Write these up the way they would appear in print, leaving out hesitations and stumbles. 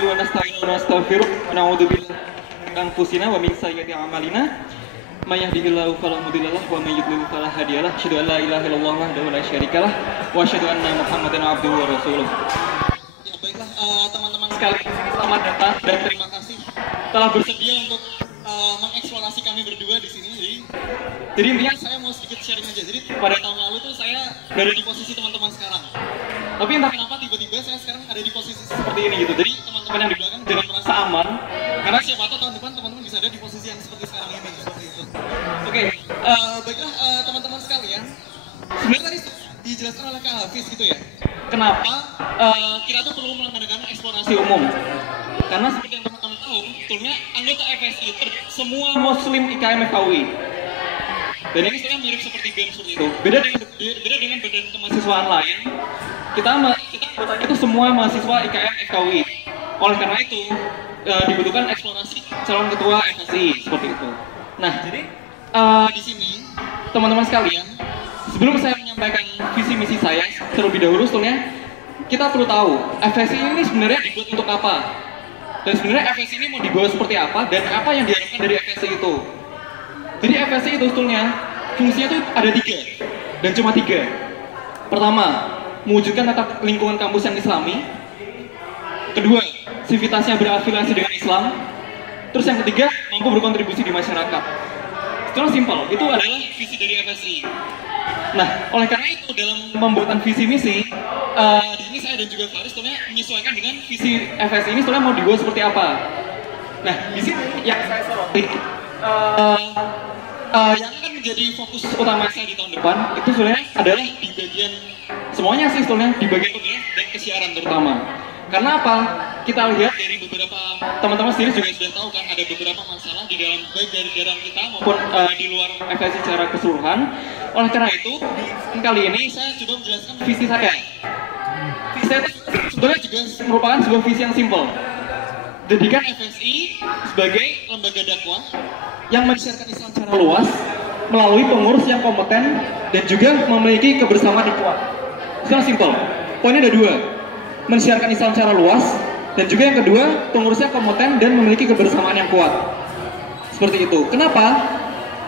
nahmaduhu wa nasta'inuhu wa nastaghfiruh wa na'udzu billahi min anfusina wa min sayyiati a'malina. May yahdihillahu fala mudilla lahu wa may yudlil fala hadiyalah. Asyhadu an la ilaha illallah wahdahu la syarikalah wa asyhadu anna Muhammadan abduhu wa rasuluh. Ya baiklah teman-teman sekalian, selamat datang dan terima kasih telah bersedia untuk mengeksplorasi kami berdua di sini. Jadi intinya saya mau sedikit sharing aja. Jadi pada tahun lalu tuh saya berada di posisi teman-teman sekarang. Tapi entah kenapa tiba-tiba saya sekarang ada di posisi seperti ini gitu. Jadi teman-teman yang di belakang jangan merasa aman, karena siapa tahu tahun depan teman-teman bisa ada di posisi yang seperti sekarang ini. Seperti itu. Oke, baiklah teman-teman sekalian. Sebenarnya tadi dijelaskan oleh Kak Hafiz gitu ya. Kenapa kita tuh perlu melaksanakan eksplorasi umum? Karena seperti yang teman-teman tahu, sebetulnya anggota FSI itu semua Muslim IKM FKUI. Dan ini sebenarnya mirip seperti BEM seperti itu. Beda dengan badan kemahasiswaan lain. Kita anggotanya itu semua mahasiswa IKM FKUI. Oleh karena itu dibutuhkan eksplorasi calon ketua FSI seperti itu. Nah, jadi di sini teman-teman sekalian, sebelum saya menyampaikan visi misi saya terlebih dahulu, sebetulnya kita perlu tahu FSI ini sebenarnya dibuat untuk apa. Dan sebenarnya FSI ini mau dibawa seperti apa dan apa yang diharapkan dari FSI itu. Jadi FSI itu sebetulnya fungsinya itu ada 3 dan cuma 3. Pertama, mewujudkan tata lingkungan kampus yang islami. Kedua, sivitasnya berafiliasi dengan Islam. Terus yang ketiga, mampu berkontribusi di masyarakat. Secara simpel, itu adalah visi dari FSI. Nah, oleh karena itu dalam pembuatan visi misi, di sini saya dan juga Faris sebetulnya menyesuaikan dengan visi FSI ini sebetulnya mau dibuat seperti apa. Nah, di sini yang saya soroti, yang akan menjadi fokus utama saya di tahun depan itu sebenarnya adalah di bagian semuanya sih sebetulnya di bagian penggerak dan kesiaran terutama. Karena apa? Kita lihat dari beberapa teman-teman sendiri juga sudah tahu kan ada beberapa masalah di dalam baik dari dalam kita maupun di luar FSI secara keseluruhan. Oleh karena itu, kali ini saya coba menjelaskan visi saya. Visi saya sebetulnya juga merupakan sebuah visi yang simpel. Jadikan FSI sebagai lembaga dakwah yang mensiarkan Islam secara luas melalui pengurus yang kompeten dan juga memiliki kebersamaan yang kuat. Secara simpel. Poinnya ada 2. Mensiarkan Islam secara luas dan juga yang kedua, pengurusnya kompeten dan memiliki kebersamaan yang kuat. Seperti itu. Kenapa?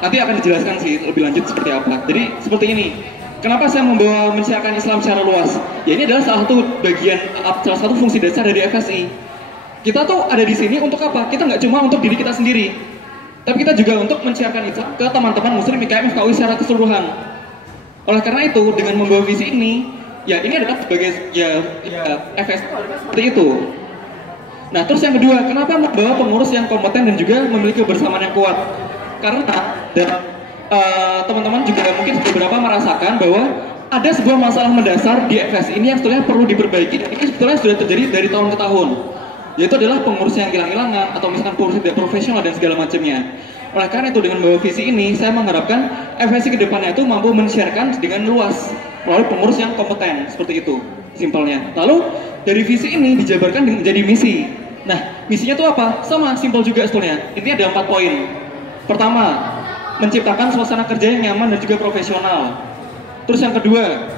Nanti akan dijelaskan sih lebih lanjut seperti apa. Jadi seperti ini. Kenapa saya membawa mensiarkan Islam secara luas? Ya ini adalah salah satu fungsi dasar dari FSI. Kita tuh ada di sini untuk apa? Kita nggak cuma untuk diri kita sendiri, tapi kita juga untuk mensiarkan Islam ke teman-teman Muslim IKM FKUI secara keseluruhan. Oleh karena itu, dengan membawa visi ini, ya ini adalah sebagai FSI seperti itu. Nah, terus yang kedua, kenapa membawa pengurus yang kompeten dan juga memiliki kebersamaan yang kuat? Karena teman-teman juga mungkin beberapa merasakan bahwa ada sebuah masalah mendasar di FSI ini yang sebetulnya perlu diperbaiki. Ini sebetulnya sudah terjadi dari tahun ke tahun, yaitu adalah pengurus yang hilang-hilangan atau misalkan pengurus tidak profesional dan segala macamnya. Oleh karena itu dengan membawa visi ini, saya mengharapkan FSI ke depannya itu mampu men-sharekan dengan luas melalui pengurus yang kompeten, seperti itu simpelnya. Lalu dari visi ini dijabarkan menjadi misi. Nah, misinya itu apa? Sama, simpel juga sebetulnya. Intinya ada 4 poin. Pertama, menciptakan suasana kerja yang nyaman dan juga profesional. Terus yang kedua,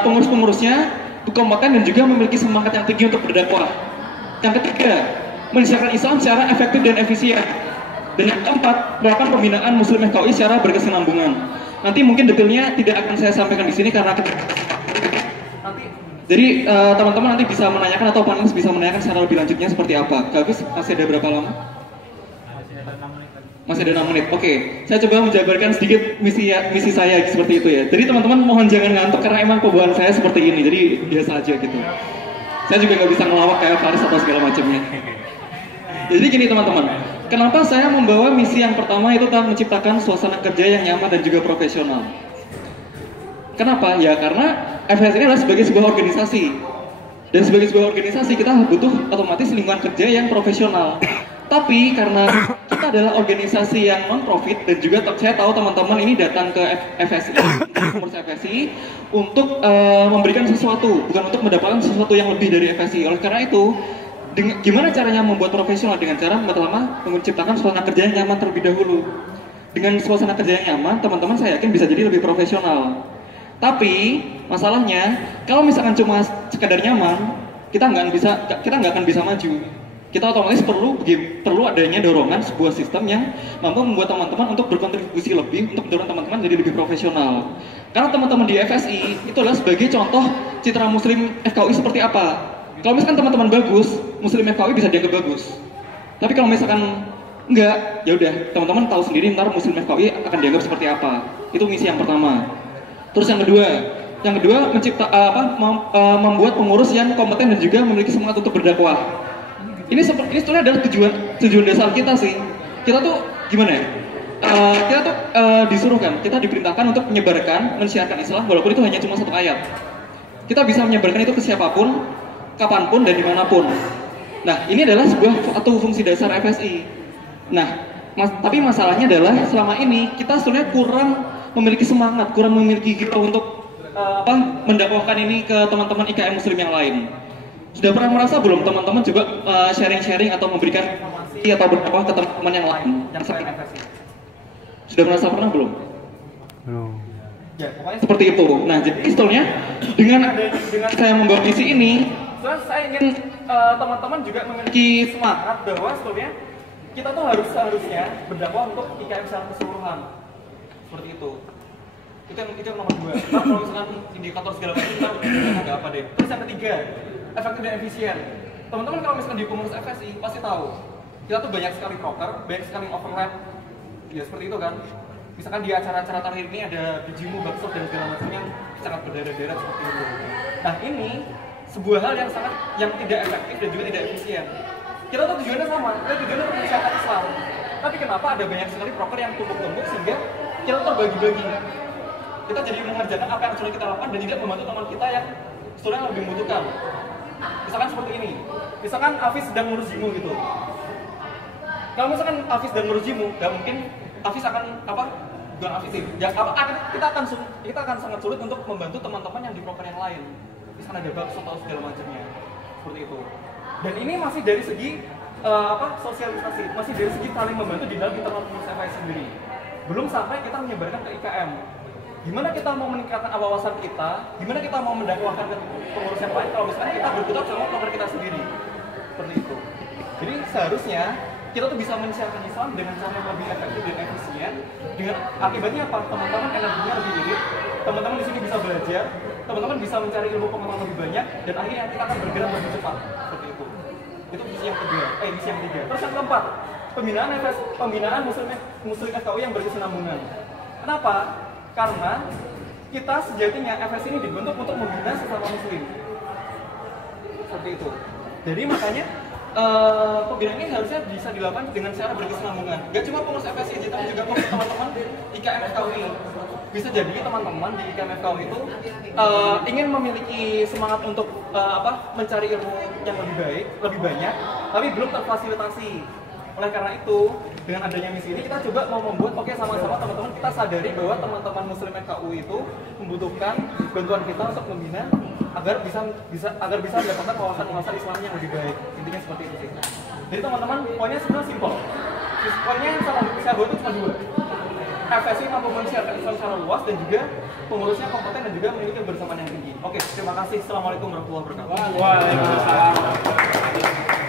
pengurus-pengurusnya kompeten dan juga memiliki semangat yang tinggi untuk berdakwah. Yang ketiga, mensiarkan Islam secara efektif dan efisien. Dan yang keempat, melakukan pembinaan Muslim FKUI secara berkesinambungan. Nanti mungkin detailnya tidak akan saya sampaikan di sini karena jadi teman-teman nanti bisa menanyakan atau panelis bisa menanyakan secara lebih lanjutnya seperti apa. Hafiz, masih ada berapa lama? Masih ada 6 menit. Oke, saya coba menjabarkan sedikit misi saya seperti itu ya. Jadi teman-teman mohon jangan ngantuk karena emang pembawaan saya seperti ini. Jadi biasa aja gitu. Saya juga nggak bisa ngelawak kayak Faris atau segala macamnya. Jadi gini teman-teman, kenapa saya membawa misi yang pertama itu tentang menciptakan suasana kerja yang nyaman dan juga profesional. Kenapa? Ya karena FSI ini adalah sebagai sebuah organisasi. Dan sebagai sebuah organisasi kita butuh otomatis lingkungan kerja yang profesional. Tapi karena kita adalah organisasi yang non-profit dan juga saya tahu teman-teman ini datang ke FSI, pengurus FSI untuk memberikan sesuatu, bukan untuk mendapatkan sesuatu yang lebih dari FSI. Oleh karena itu, gimana caranya membuat profesional? Dengan cara pertama menciptakan suasana kerja yang nyaman terlebih dahulu. Dengan suasana kerja yang nyaman, teman-teman saya yakin bisa jadi lebih profesional. Tapi masalahnya, kalau misalkan cuma sekadar nyaman, kita nggak akan bisa maju. Kita otomatis perlu adanya dorongan sebuah sistem yang mampu membuat teman-teman untuk berkontribusi lebih, untuk mendorong teman-teman jadi lebih profesional. Karena teman-teman di FSI itu adalah sebagai contoh citra Muslim FKUI seperti apa. Kalau misalkan teman-teman bagus, Muslim FKUI bisa dianggap bagus. Tapi kalau misalkan enggak, ya udah teman-teman tahu sendiri ntar Muslim FKUI akan dianggap seperti apa. Itu misi yang pertama. Terus yang kedua membuat pengurus yang kompeten dan juga memiliki semangat untuk berdakwah. Ini sebenarnya adalah tujuan dasar kita sih. Kita tuh gimana ya? Kita tuh kita diperintahkan untuk menyebarkan, mensiarkan Islam walaupun itu hanya cuma satu ayat. Kita bisa menyebarkan itu ke siapapun, kapanpun dan dimanapun. Nah, ini adalah atau fungsi dasar FSI. Nah, tapi masalahnya adalah selama ini kita sebenarnya kurang memiliki semangat, kurang memiliki gitu untuk mendakwahkan ini ke teman-teman IKM Muslim yang lain. Sudah pernah merasa belum teman-teman juga sharing-sharing atau memberikan informasi atau berdakwah ke teman-teman yang lain yang sering? Sudah merasa pernah belum? Belum. Ya, pokoknya seperti itu. Nah, jadi sebetulnya dengan saya membawa misi ini, saya ingin teman-teman juga memiliki semangat bahwa sebetulnya kita tuh seharusnya berdakwah untuk IKM secara keseluruhan. Seperti itu. Itu yang nomor 2. Kalau misalkan indikator segala macam kita nggak apa deh. Terus yang ketiga, efektif dan efisien. Teman-teman kalau misalkan di pengurus FSI pasti tahu kita tuh banyak sekali proker, banyak sekali overlap. Ya seperti itu kan. Misalkan di acara-acara terakhir ini ada bijimu, bakso dan segala macamnya sangat berdarah-darah seperti itu. Nah ini sebuah hal yang tidak efektif dan juga tidak efisien. Kita tuh tujuannya sama, kita tujuannya untuk mensiarkan Islam. Tapi kenapa ada banyak sekali proker yang tumpuk-tumpuk sehingga kita terbagi-bagi. Kita jadi mengerjakan apa yang sudah kita lakukan dan tidak membantu teman kita yang sudah lebih membutuhkan. Misalkan seperti ini, misalkan Hafiz sedang ngurus jimu gitu. Kalau misalkan Hafiz sedang ngurus jimu, nggak mungkin Hafiz akan bukan Hafiz sih. Ya, kita akan sangat sulit untuk membantu teman-teman yang di proker yang lain. Misalkan ada bakso atau segala macamnya, seperti itu. Dan ini masih dari segi sosialisasi, masih dari segi saling membantu di dalam internal pengurus FSI sendiri. Belum sampai kita menyebarkan ke IKM. Gimana kita mau meningkatkan wawasan kita, gimana kita mau mendakwahkan ke pengurus yang lain kalau misalnya kita berkutat sama proker kita sendiri. Seperti itu. Jadi seharusnya kita tuh bisa mensiarkan Islam dengan cara yang lebih efektif dan efisien. Dengan akibatnya apa? Teman-teman energinya lebih irit, teman-teman di sini bisa belajar, teman-teman bisa mencari ilmu pengetahuan lebih banyak, dan akhirnya kita akan bergerak lebih cepat. Seperti itu. Itu misi yang ketiga. Terus yang keempat, pembinaan Muslim FKUI yang berkesinambungan. Kenapa? Karena kita sejatinya FSI ini dibentuk untuk membina sesama Muslim. Seperti itu. Jadi makanya pembinaan ini harusnya bisa dilakukan dengan cara berkesinambungan. Gak cuma pengurus FSI aja, tapi juga teman-teman IKM FKUI. Bisa jadi teman-teman di IKM FKUI itu ingin memiliki semangat untuk mencari ilmu yang lebih baik, lebih banyak, tapi belum terfasilitasi. Oleh karena itu, dengan adanya misi ini kita coba mau membuat sama-sama teman-teman kita sadari bahwa teman-teman Muslim FKUI itu membutuhkan bantuan kita untuk membina agar bisa mendapatkan wawasan Islam yang lebih baik. Intinya seperti itu sih. Jadi teman-teman, poinnya sebenarnya simpel. Poinnya yang saya buat itu cuma 2. FSI mampu mensiarkan Islam secara luas dan juga pengurusnya kompeten dan juga memiliki kebersamaan yang tinggi. Oke, terima kasih. Assalamualaikum warahmatullahi wabarakatuh. Waalaikumsalam.